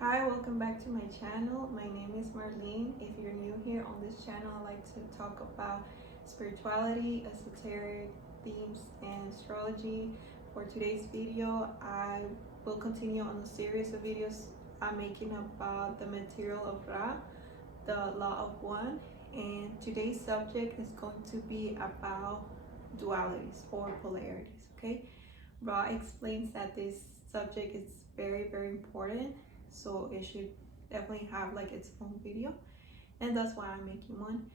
Hi, welcome back to my channel. My name is Marlene. If you're new here on this channel, I like to talk about spirituality, esoteric themes, and astrology. For today's video, I will continue on a series of videos I'm making about the material of Ra, the law of one. And today's subject is going to be about dualities or polarities, okay? Ra explains that this subject is very, very important, so it should definitely have like its own video, and that's why I'm making one.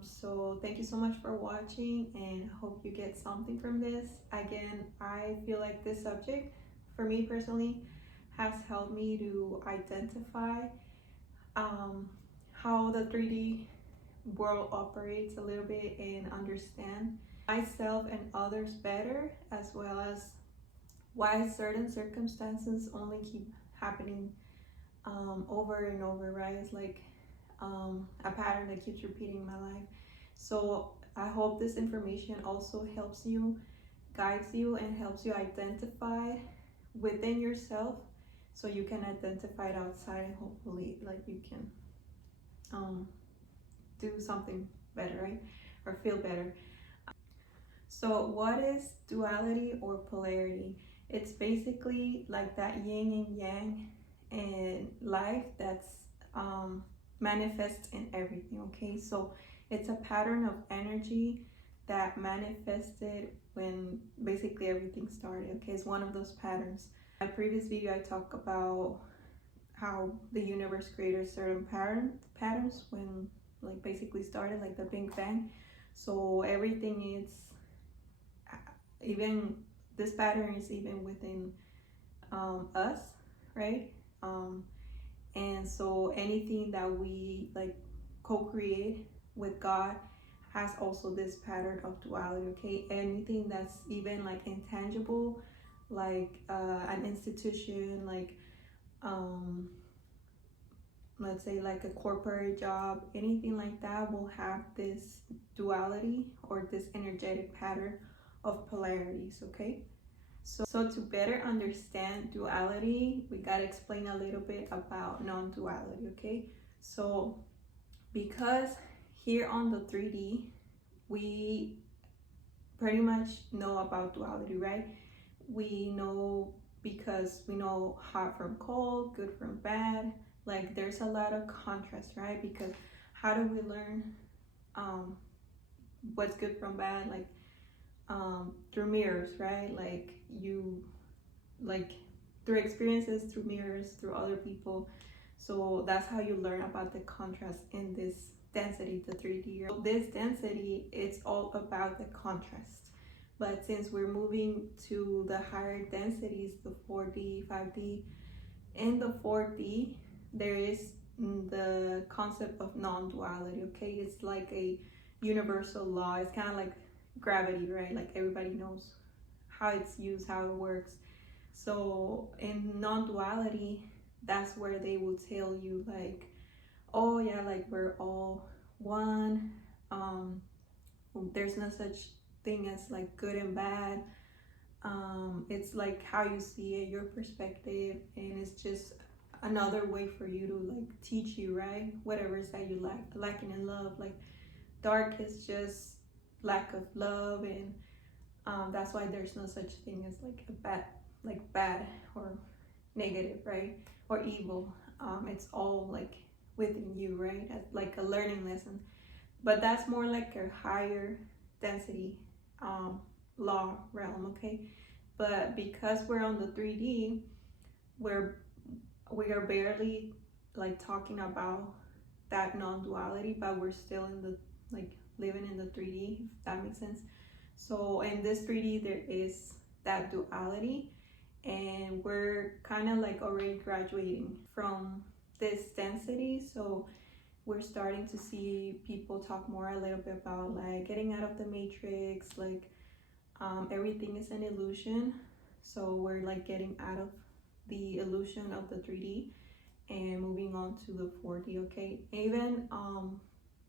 So thank you so much for watching, and I hope you get something from this. Again, I feel like this subject, for me personally, has helped me to identify how the 3D world operates a little bit and understand myself and others better, as well as why certain circumstances only keep happening over and over, right? It's like a pattern that keeps repeating in my life. So I hope this information also helps you, guides you, and helps you identify within yourself, so you can identify it outside, and hopefully like you can do something better, right? Or feel better. So what is duality or polarity? It's basically like that yin and yang in life that's manifests in everything, okay? So it's a pattern of energy that manifested when basically everything started, okay? It's one of those patterns. In my previous video, I talked about how the universe created certain patterns when like basically started, like the Big Bang. So everything is, even this pattern is even within us, right? And so anything that we like co-create with God has also this pattern of duality, okay? Anything that's even like intangible, like an institution, like let's say like a corporate job, anything like that will have this duality or this energetic pattern of polarities, okay? So to better understand duality, we gotta explain a little bit about non-duality, okay? So because here on the 3D, we pretty much know about duality, right? We know because we know hot from cold, good from bad. Like there's a lot of contrast, right? Because how do we learn what's good from bad? Like through mirrors, right? Like through experiences, through mirrors, through other people. So that's how you learn about the contrast in this density, the 3D. So this density, it's all about the contrast. But since we're moving to the higher densities, the 4D, 5D, in the 4D, there is the concept of non-duality, okay? It's like a universal law. It's kind of like gravity, right? Like everybody knows how it's used, how it works. So in non-duality, that's where they will tell you like, oh yeah, like we're all one. There's no such thing as like good and bad. It's like how you see it, your perspective, and it's just another way for you to like teach you, right? Whatever is that you lack, lacking in love. Like dark is just lack of love, and that's why there's no such thing as like a bad or negative, right? Or evil. It's all like within you, right? As like a learning lesson. But that's more like a higher density law realm, okay? But because we're on the 3D, we are barely like talking about that non-duality, but we're still in the like living in the 3D, if that makes sense. So in this 3D there is that duality, and we're kind of like already graduating from this density. So we're starting to see people talk more a little bit about like getting out of the matrix, like everything is an illusion. So we're like getting out of the illusion of the 3D and moving on to the 4D, okay? Even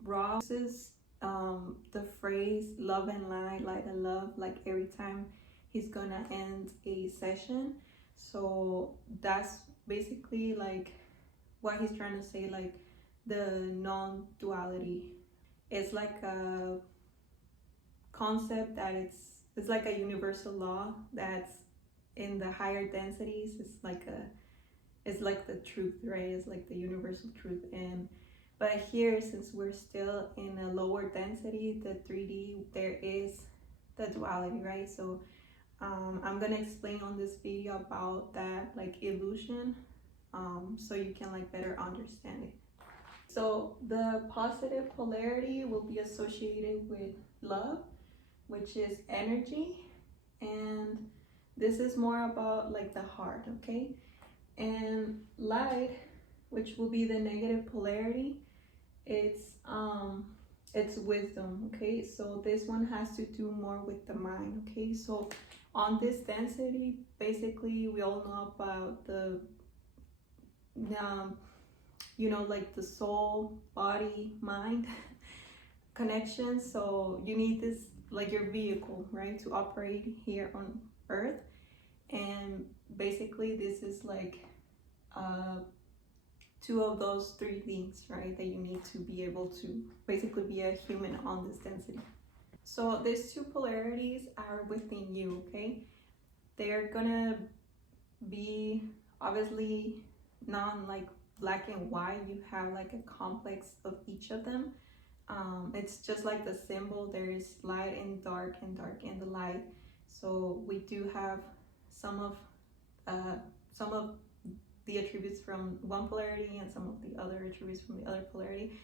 Ra uses the phrase love and light, light and love, like every time he's gonna end a session. So that's basically like what he's trying to say, like the non-duality. It's like a concept that it's like a universal law that's in the higher densities. It's like the truth, right? It's like the universal truth. And but here, since we're still in a lower density, the 3D, there is the duality, right? So I'm gonna explain on this video about that like illusion, so you can like better understand it. So the positive polarity will be associated with love, which is energy, and this is more about like the heart, okay? And light, which will be the negative polarity, it's wisdom, okay? So this one has to do more with the mind, okay? So on this density, basically we all know about the like the soul, body, mind connection. So you need this like your vehicle, right, to operate here on earth. And basically this is like two of those three things, right, that you need to be able to basically be a human on this density. So these two polarities are within you, okay? They're gonna be obviously non like black and white. You have like a complex of each of them. It's just like the symbol, there is light and dark and the light. So we do have some of the attributes from one polarity and some of the other attributes from the other polarity.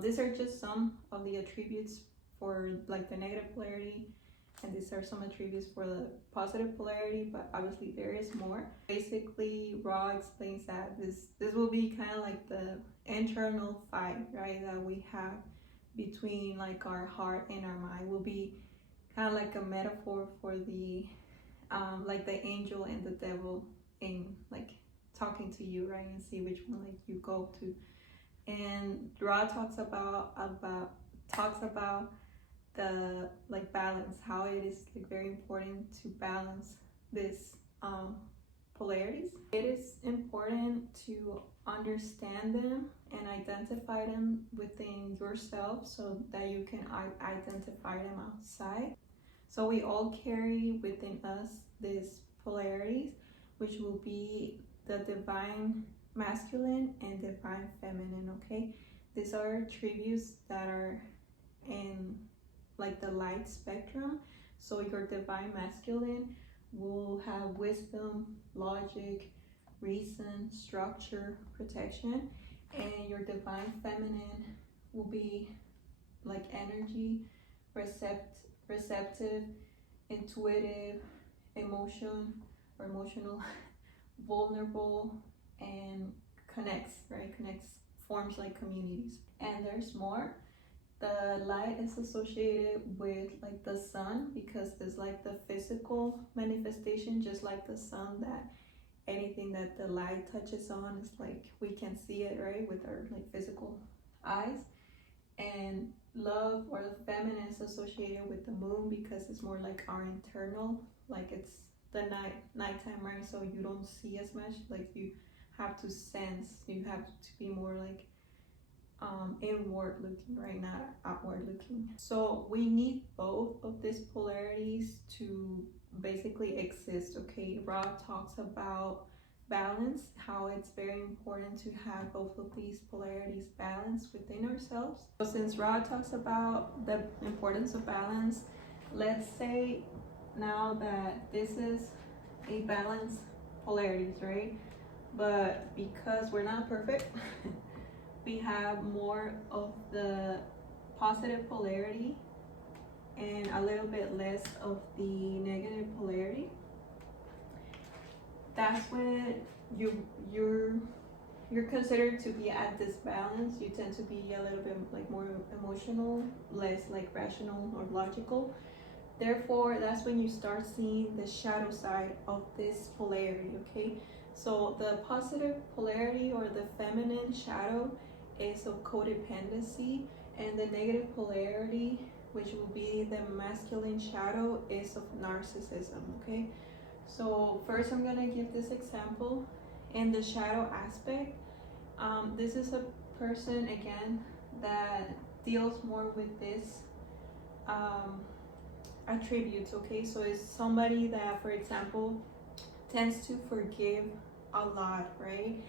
These are just some of the attributes for like the negative polarity, and these are some attributes for the positive polarity, but obviously there is more. Basically, Ra explains that this will be kind of like the internal fight, right, that we have between like our heart and our mind. Will be kind of like a metaphor for the like the angel and the devil in like talking to you, right, and see which one like you go to. And Ra talks about the like balance, how it is like very important to balance this polarities. It is important to understand them and identify them within yourself so that you can identify them outside. So we all carry within us these polarities, which will be the divine masculine and divine feminine, okay? These are attributes that are in like the light spectrum. So your divine masculine will have wisdom, logic, reason, structure, protection, and your divine feminine will be like energy, receptive, intuitive, emotional, vulnerable, and connects, right? Connects, forms like communities. And there's more. The light is associated with like the sun, because it's like the physical manifestation, just like the sun, that anything that the light touches on is like we can see it, right, with our like physical eyes. And love, or the feminine, is associated with the moon, because it's more like our internal, like it's the nighttime, right? So you don't see as much, like you have to sense, you have to be more like inward looking, right, not outward looking. So we need both of these polarities to basically exist, okay? Ra talks about balance, how it's very important to have both of these polarities balanced within ourselves. So since Ra talks about the importance of balance, let's say now that this is a balanced polarities, right? But because we're not perfect, we have more of the positive polarity and a little bit less of the negative polarity. That's when you're considered to be at disbalance. You tend to be a little bit like more emotional, less like rational or logical. Therefore, that's when you start seeing the shadow side of this polarity, okay? So the positive polarity, or the feminine shadow, is of codependency, and the negative polarity, which will be the masculine shadow, is of narcissism, okay? So first I'm gonna give this example in the shadow aspect. This is a person again that deals more with this attributes. Okay, so it's somebody that, for example, tends to forgive a lot, right?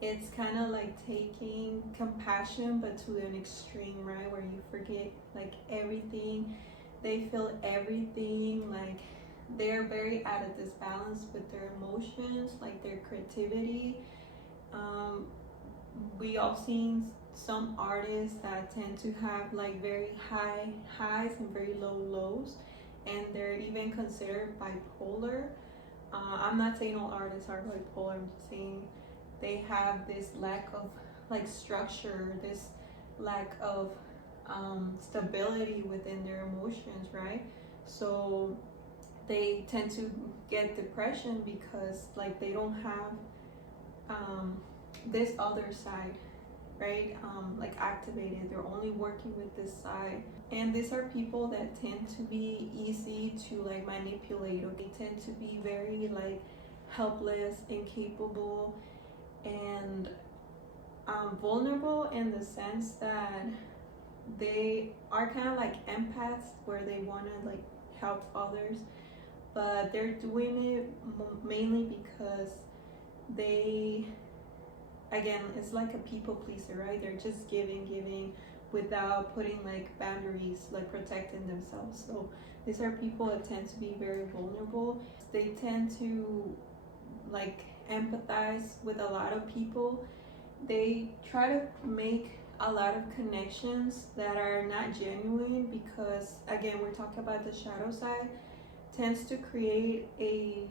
It's kind of like taking compassion but to an extreme, right, where you forget like everything, they feel everything, like they're very out of disbalance with their emotions, like their creativity. We all seen some artists that tend to have like very high highs and very low lows, and they're even considered bipolar. I'm not saying all artists are bipolar, I'm just saying they have this lack of like structure, this lack of stability within their emotions, right? So they tend to get depression because like they don't have this other side, right? Like activated. They're only working with this side. And these are people that tend to be easy to like manipulate, or they tend to be very like helpless, incapable, and vulnerable in the sense that they are kind of like empaths where they want to like help others, but they're doing it mainly because they, again, it's like a people pleaser, right? They're just giving without putting like boundaries, like protecting themselves. So these are people that tend to be very vulnerable. They tend to like empathize with a lot of people. They try to make a lot of connections that are not genuine because, again, we're talking about the shadow side, tends to create a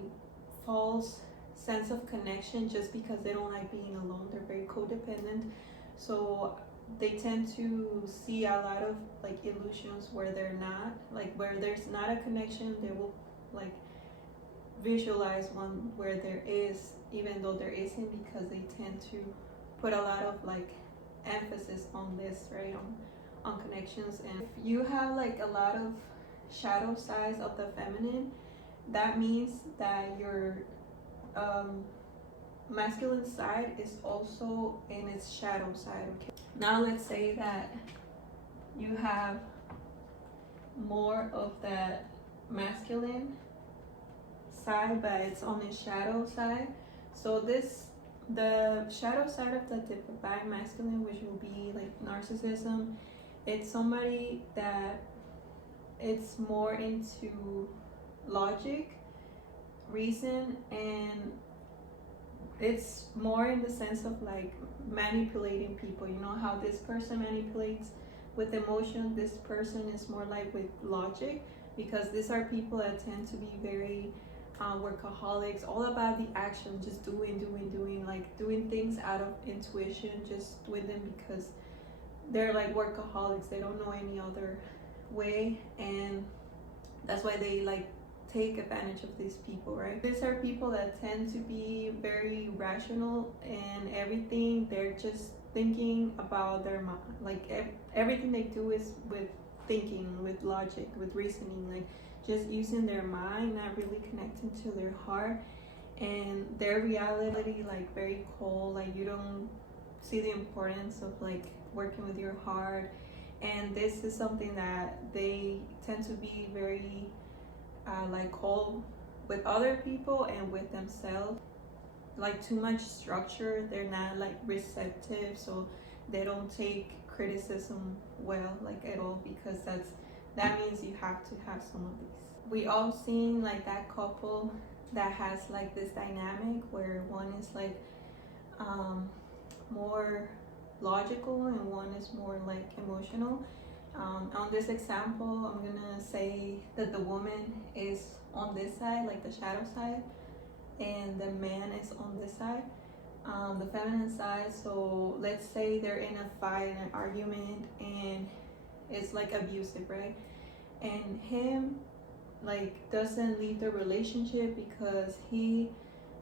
false sense of connection just because they don't like being alone. They're very codependent, so they tend to see a lot of like illusions where they're not, like where there's not a connection, they will like visualize one where there is, even though there isn't, because they tend to put a lot of like emphasis on this, right, on connections. And if you have like a lot of shadow sides of the feminine, that means that your masculine side is also in its shadow side. Okay, now let's say that you have more of that masculine side but it's on its shadow side. So the shadow side of the divine masculine, which will be like narcissism, it's somebody that it's more into logic, reason, and it's more in the sense of like manipulating people. You know how this person manipulates with emotion, this person is more like with logic, because these are people that tend to be very workaholics, all about the action, just doing, like doing things out of intuition, just doing them because they're like workaholics, they don't know any other way, and that's why they like take advantage of these people, right? These are people that tend to be very rational and everything, they're just thinking about their mind, like everything they do is with thinking, with logic, with reasoning, like just using their mind, not really connecting to their heart, and their reality like very cold, like you don't see the importance of like working with your heart. And this is something that they tend to be very like cold with other people and with themselves, like too much structure, they're not like receptive, so they don't take criticism well, like at all, because that means you have to have some of these. We all seen like that couple that has like this dynamic where one is like more logical and one is more like emotional. On this example, I'm gonna say that the woman is on this side, like the shadow side, and the man is on this side, the feminine side. So let's say they're in a fight, an argument, and it's like abusive, right? And him like doesn't leave the relationship because he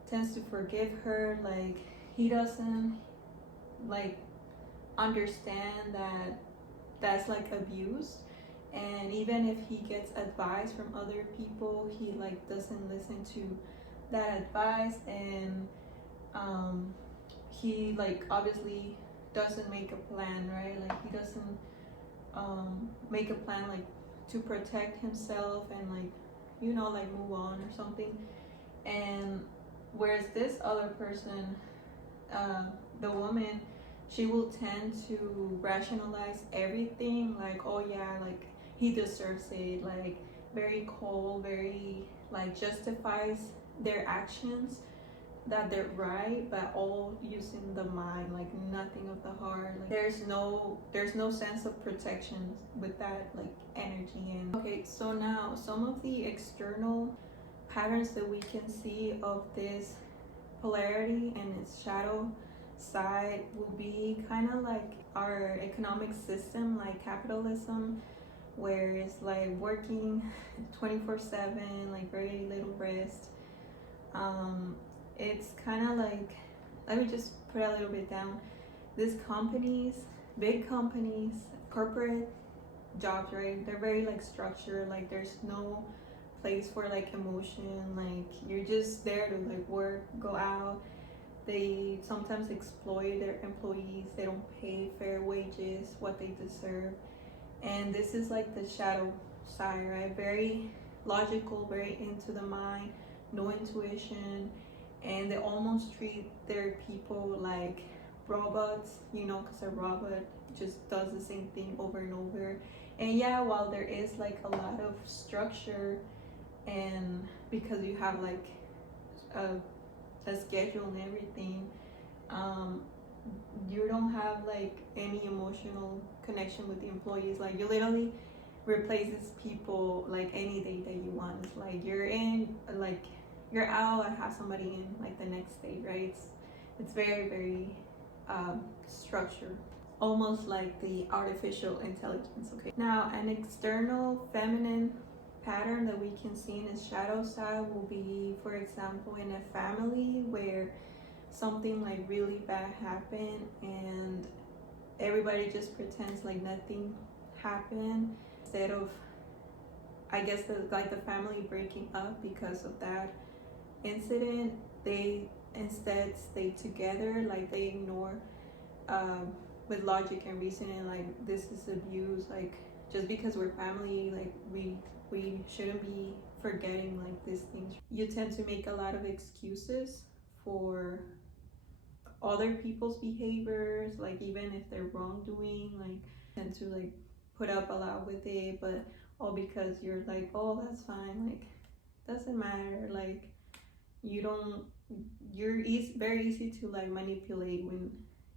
tends to forgive her, like he doesn't like understand that that's like abuse, and even if he gets advice from other people, he like doesn't listen to that advice, and he like obviously doesn't make a plan, right? Like he doesn't make a plan like to protect himself and like, you know, like move on or something. And whereas this other person, the woman, she will tend to rationalize everything, like, oh yeah, like he deserves it, like very cold, very like justifies their actions that they're right, but all using the mind, like nothing of the heart. Like there's no sense of protection with that like energy. And okay, so now some of the external patterns that we can see of this polarity and its shadow side will be kind of like our economic system, like capitalism, where it's like working 24/7, like very little rest. It's kind of like, let me just put a little bit down. These companies, big companies, corporate jobs, right? They're very like structured. Like there's no place for like emotion. Like you're just there to like work, go out. They sometimes exploit their employees. They don't pay fair wages, what they deserve. And this is like the shadow side, right? Very logical, very into the mind, no intuition, and they almost treat their people like robots, you know, because a robot just does the same thing over and over. And yeah, while there is like a lot of structure, and because you have like a schedule and everything, you don't have like any emotional connection with the employees. Like you literally replaces people like any day that you want. It's like you're in, like you're out, I have somebody in like the next day, right? It's very, very structured, almost like the artificial intelligence. Okay, now an external feminine pattern that we can see in its shadow side will be, for example, in a family where something like really bad happened and everybody just pretends like nothing happened, instead of, I guess, the family breaking up because of that incident. They instead stay together, like they ignore with logic and reasoning, like this is abuse, like just because we're family, like we shouldn't be forgetting like these things. You tend to make a lot of excuses for other people's behaviors, like even if they're wrongdoing, like tend to like put up a lot with it, but all because you're like, oh, that's fine, like doesn't matter, like very easy to like manipulate when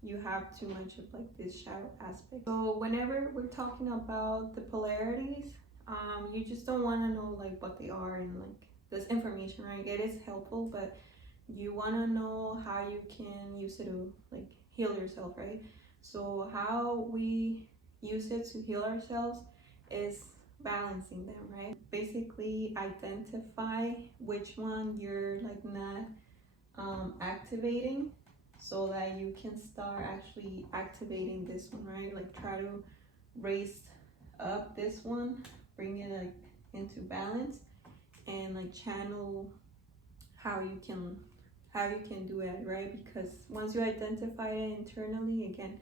you have too much of like this shadow aspect. So whenever we're talking about the polarities, you just don't want to know like what they are and like this information, right? It is helpful, but you want to know how you can use it to like heal yourself, right? So how we use it to heal ourselves is balancing them, right? Basically identify which one you're like not activating, so that you can start actually activating this one, right? Like try to raise up this one, bring it like into balance, and like channel how you can do it, right? Because once you identify it internally, again,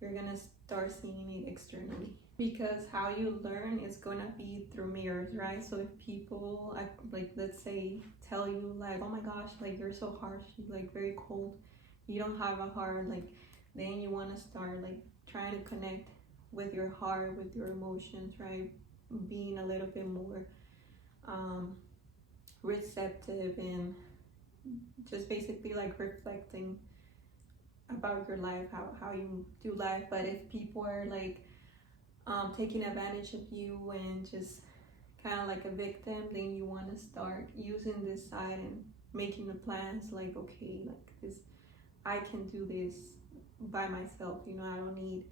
you're gonna start seeing it externally. Because how you learn is gonna be through mirrors, right? So if people like, let's say, tell you like, oh my gosh, like you're so harsh, you're like very cold, you don't have a heart, like then you want to start like trying to connect with your heart, with your emotions, right? Being a little bit more receptive and just basically like reflecting about your life, how you do life. But if people are like taking advantage of you and just kind of like a victim, then you want to start using this side and making the plans like, okay, like this, I can do this by myself, you know, I don't need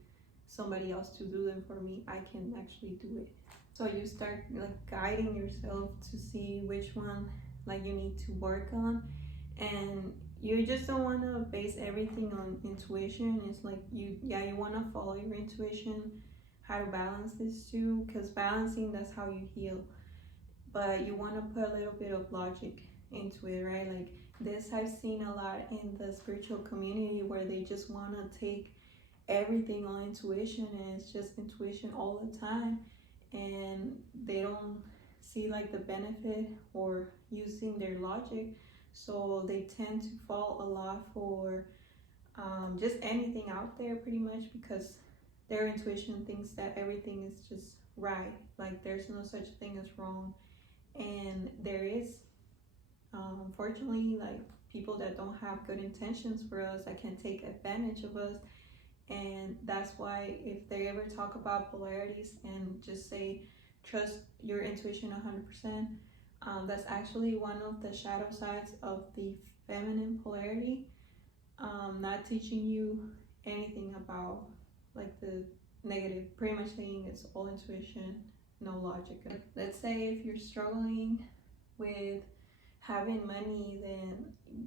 somebody else to do them for me, I can actually do it. So you start like guiding yourself to see which one like you need to work on, and you just don't want to base everything on intuition. It's like you want to follow your intuition, how to balance this too, because balancing, that's how you heal. But you want to put a little bit of logic into it, right? Like this I've seen a lot in the spiritual community, where they just want to take everything on intuition, and it's just intuition all the time, and they don't see like the benefit or using their logic. So they tend to fall a lot for just anything out there, pretty much, because their intuition thinks that everything is just right, like there's no such thing as wrong. And there is, unfortunately, like people that don't have good intentions for us, that can take advantage of us. And that's why if they ever talk about polarities and just say trust your intuition 100%, that's actually one of the shadow sides of the feminine polarity. Not teaching you anything about like the negative, pretty much saying it's all intuition, no logic. Let's say if you're struggling with having money, then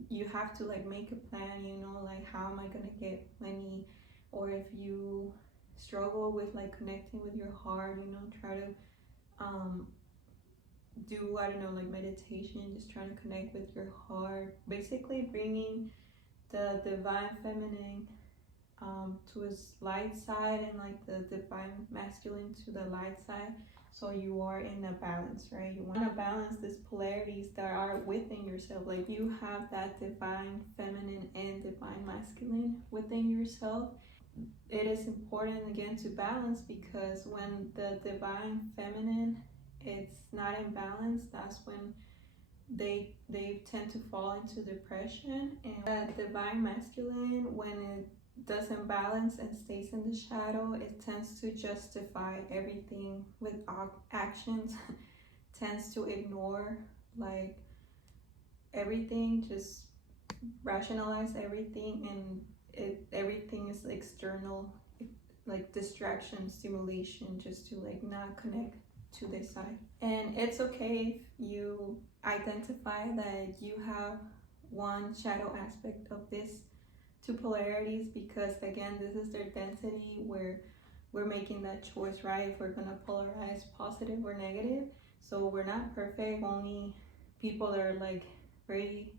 you have to like make a plan, you know, like how am I gonna get money? Or if you struggle with like connecting with your heart, you know, try to do, I don't know, like meditation, just trying to connect with your heart, basically bringing the divine feminine to its light side, and like the divine masculine to the light side. So you are in a balance, right? You want to balance these polarities that are within yourself. Like you have that divine feminine and divine masculine within yourself. It is important again to balance, because when the divine feminine it's not in balance, that's when they tend to fall into depression. And that divine masculine, when it doesn't balance and stays in the shadow, it tends to justify everything with actions, tends to ignore like everything, just rationalize everything, and everything is external, like distraction, stimulation, just to like not connect to this side. And it's okay if you identify that you have one shadow aspect of this two polarities, because again, this is their density, where we're making that choice, right? If we're gonna polarize positive or negative. So we're not perfect. Only people that are like very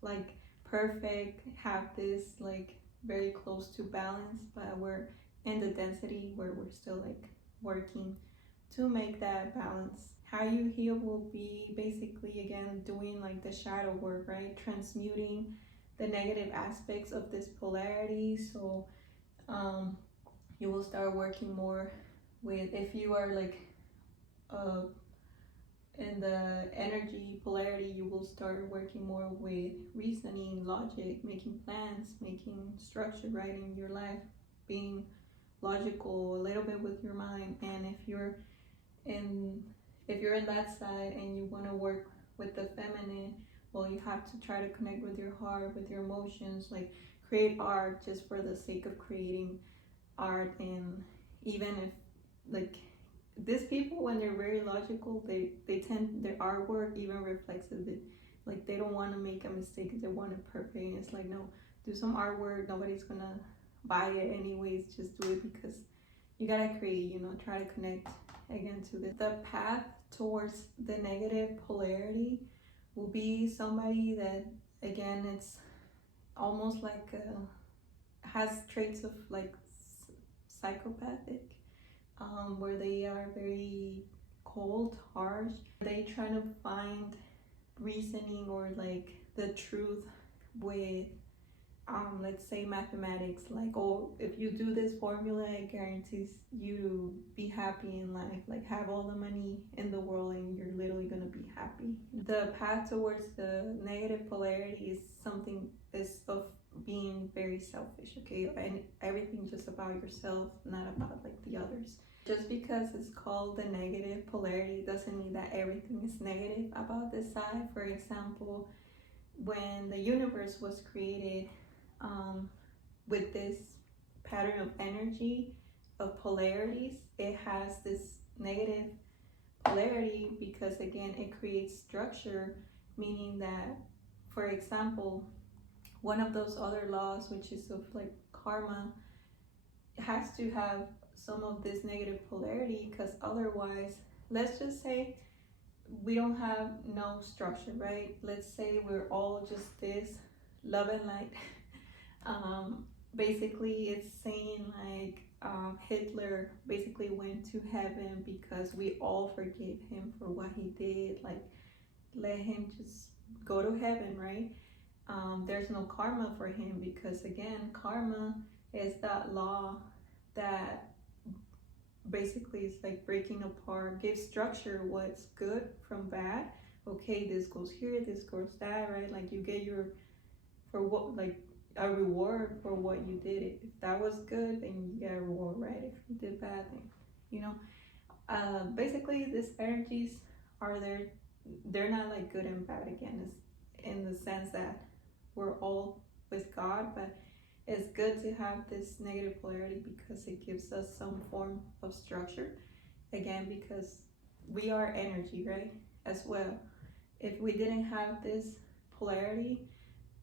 like perfect have this like very close to balance, but we're in the density where we're still like working to make that balance. How you heal will be basically again doing like the shadow work, right? Transmuting the negative aspects of this polarity. So you will start working more with, if you are like in the energy polarity, you will start working more with reasoning, logic, making plans, making structure, right, in your life, being logical a little bit with your mind. And if you're in that side and you want to work with the feminine, well, you have to try to connect with your heart, with your emotions, like create art just for the sake of creating art. And even if like these people, when they're very logical, they tend, their artwork even reflects it. Like they don't want to make a mistake, they want it perfect. And it's like, no, do some artwork, nobody's gonna buy it anyways, just do it because you gotta create, you know, try to connect again to this. The path towards the negative polarity will be somebody that, again, it's almost like has traits of like psychopathic, where they are very cold, harsh. They try to find reasoning or like the truth with let's say mathematics, like, oh, if you do this formula, it guarantees you to be happy in life, like have all the money in the world and you're literally gonna be happy. The path towards the negative polarity is something is of being very selfish, okay? And everything just about yourself, not about like the others. Just because it's called the negative polarity doesn't mean that everything is negative about this side. For example, when the universe was created, with this pattern of energy of polarities, it has this negative polarity because, again, it creates structure, meaning that, for example, one of those other laws, which is of like karma, has to have some of this negative polarity, because otherwise, let's just say we don't have no structure, right? Let's say we're all just this love and light. Basically it's saying like Hitler basically went to heaven because we all forgave him for what he did. Like, let him just go to heaven, right? There's no karma for him because, again, karma is that law that basically is like breaking apart, gives structure what's good from bad. Okay, this goes here, this goes that, right? Like, you get your, for what, like, a reward for what you did. If that was good, then you get a reward, right? If you did bad, then, you know. Basically, these energies are there. They're not like good and bad, again. It's in the sense that we're all with God, but it's good to have this negative polarity because it gives us some form of structure. Again, because we are energy, right? As well. If we didn't have this polarity,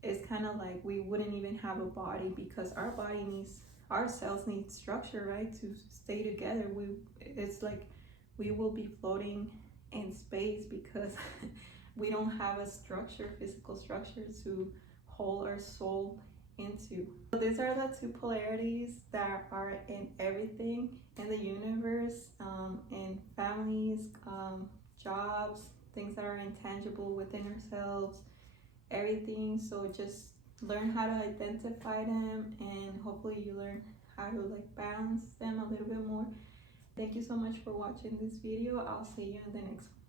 it's kind of like we wouldn't even have a body, because our body needs, our cells need structure, right? To stay together. It's like we will be floating in space because we don't have a structure, physical structure to hold our soul into. So these are the two polarities that are in everything in the universe, in families, jobs, things that are intangible within ourselves, everything. So just learn how to identify them, and hopefully you learn how to like balance them a little bit more. Thank you so much for watching this video. I'll see you in the next one.